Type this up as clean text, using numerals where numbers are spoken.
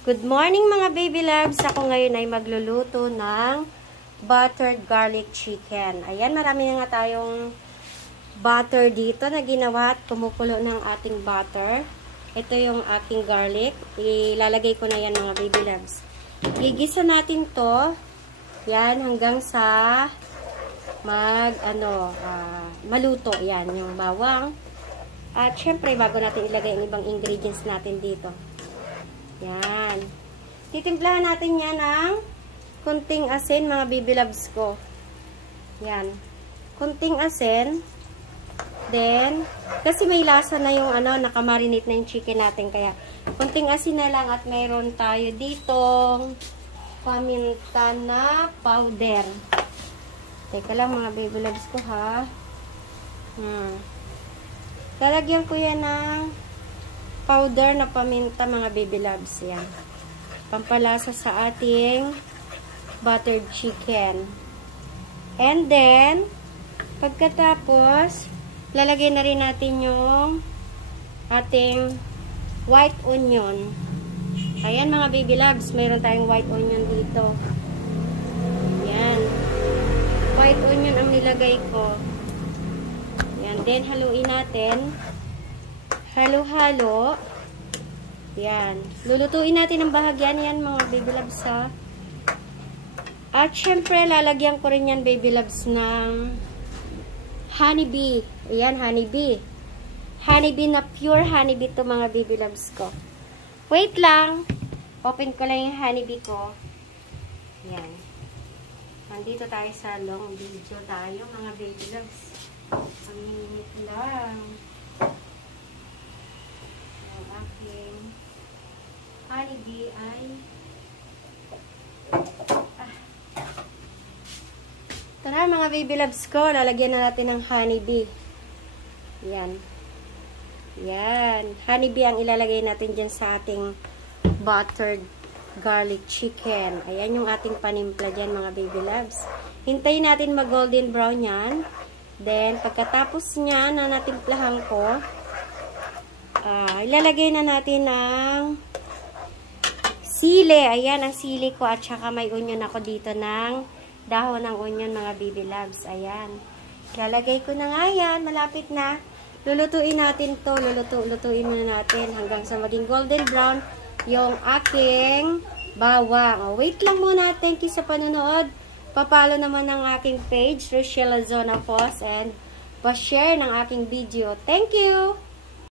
Good morning mga baby loves! Ako ngayon ay magluluto ng buttered garlic chicken. Ayan, marami na nga tayong butter dito na ginawa at kumukulo ng ating butter. Ito yung aking garlic. Ilalagay ko na yan mga baby loves. Igisa natin to. Yan, hanggang sa maluto. Yan, yung bawang. At syempre, bago natin ilagay ang ibang ingredients natin dito. Yan. Titimplahan natin yan ng kunting asin, mga baby loves ko. Yan. Kunting asin. Then, kasi may lasa na yung nakamarinate na yung chicken natin. Kaya, kunting asin na lang at mayroon tayo ditong paminta na powder. Teka lang mga baby loves ko ha. Lalagyan ko yan ng powder na paminta mga baby loves. Yan. Pampalasa sa ating buttered chicken. And then, pagkatapos, lalagay na rin natin yung ating white onion. Ayan mga baby loves, mayroon tayong white onion dito. Yan. White onion ang nilagay ko. Yan. Then, haluin natin. Halo-halo. Yan. Lulutuin natin ang bahagyan yan mga baby loves ha. At syempre, lalagyan ko rin yan baby loves ng honeybee. Ayan, honeybee. Honeybee na pure honeybee to mga baby loves ko. Wait lang. Open ko lang yung honeybee ko. Yan. Nandito tayo sa long video tayo mga baby loves. Ang minute lang. Ang aking honeybee ay tara mga baby loves ko, lalagyan na natin ng honeybee. Yan. Yan. Honeybee ang ilalagay natin dyan sa ating buttered garlic chicken. Ayan yung ating panimpla dyan mga baby loves. Hintayin natin mag golden brown yan. Then, pagkatapos niya na natimplahan ko, ilalagay na natin ng sili. Ayan ang sili ko at saka may onion ako dito ng dahon ng onion mga baby loves. Ayan. Lalagay ko na nga yan. Malapit na. Lulutuin natin to. Lutuin muna natin hanggang sa maging golden brown yung aking bawang. Wait lang muna. Thank you sa panonood. Papalo naman ng aking page, Rochelle Zona Pos, and pa-share ng aking video. Thank you!